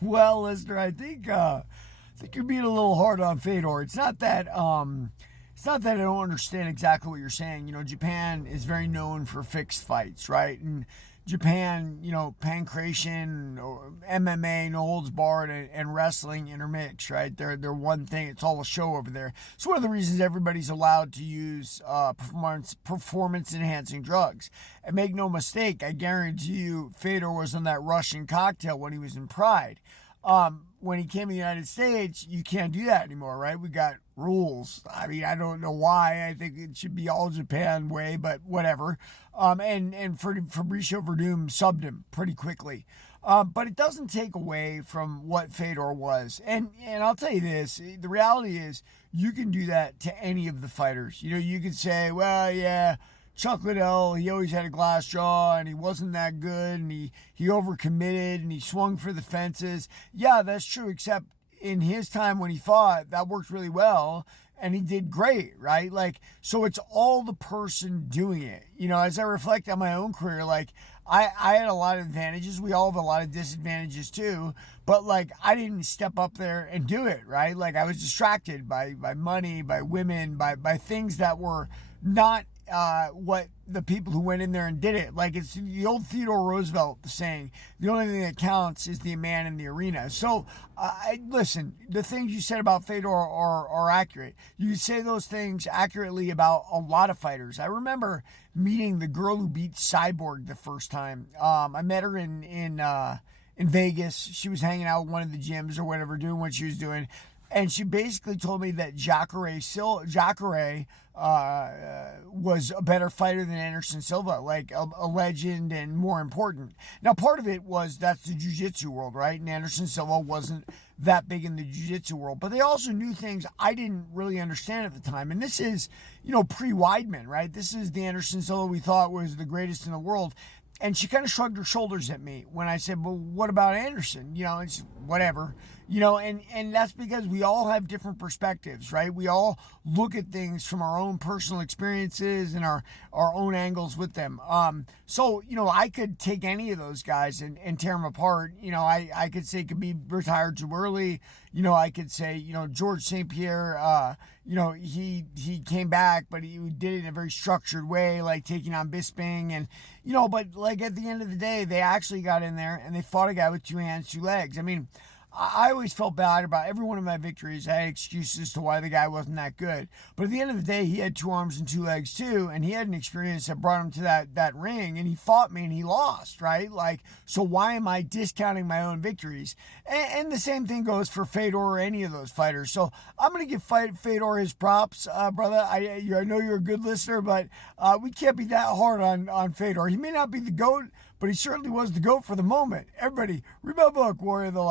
Well, listener, I think you're being a little hard on Fedor. It's not that I don't understand exactly what you're saying. Japan is very known for fixed fights, right? And Japan, pancration, or MMA, no holds barred, and wrestling intermix, right? They're one thing. It's all a show over there. It's one of the reasons everybody's allowed to use performance enhancing drugs. And make no mistake, I guarantee you, Fedor was on that Russian cocktail when he was in Pride. When he came to the United States, you can't do that anymore, right? We got rules. I mean, I don't know why. I think it should be all Japan way, but whatever. And Fabricio Verdum subbed him pretty quickly. But it doesn't take away from what Fedor was. And I'll tell you this, the reality is you can do that to any of the fighters. You could say, well, yeah, Chuck Liddell, he always had a glass jaw and he wasn't that good and he overcommitted and he swung for the fences. Yeah, that's true, except in his time when he fought, that worked really well and he did great, right? So it's all the person doing it. As I reflect on my own career, I had a lot of advantages. We all have a lot of disadvantages too, but I didn't step up there and do it, right? I was distracted by money, by women, by things that were not what the people who went in there and did it. It's the old Theodore Roosevelt saying, the only thing that counts is the man in the arena. So, listen, the things you said about Fedor are accurate. You say those things accurately about a lot of fighters. I remember meeting the girl who beat Cyborg the first time. I met her in Vegas. She was hanging out at one of the gyms or whatever, doing what she was doing. And she basically told me that Jacare was a better fighter than Anderson Silva, a legend and more important. Now, part of it was that's the jiu-jitsu world, right? And Anderson Silva wasn't that big in the jiu-jitsu world. But they also knew things I didn't really understand at the time. And this is, pre-Weidman, right? This is the Anderson Silva we thought was the greatest in the world. And she kind of shrugged her shoulders at me when I said, well, what about Anderson? It's whatever. And that's because we all have different perspectives, right? We all look at things from our own personal experiences and our own angles with them. So, I could take any of those guys and tear them apart. I could say Khabib retired too early. I could say, George St. Pierre, he came back, but he did it in a very structured way, taking on Bisping. And, but at the end of the day, they actually got in there and they fought a guy with two hands, two legs. I mean, I always felt bad about every one of my victories. I had excuses to why the guy wasn't that good. But at the end of the day, he had two arms and two legs too, and he had an experience that brought him to that ring, and he fought me and he lost, right? So why am I discounting my own victories? And the same thing goes for Fedor or any of those fighters. So I'm going to give Fedor his props, brother. I know you're a good listener, but we can't be that hard on Fedor. He may not be the GOAT, but he certainly was the GOAT for the moment. Everybody, read my book, Warrior of the Light.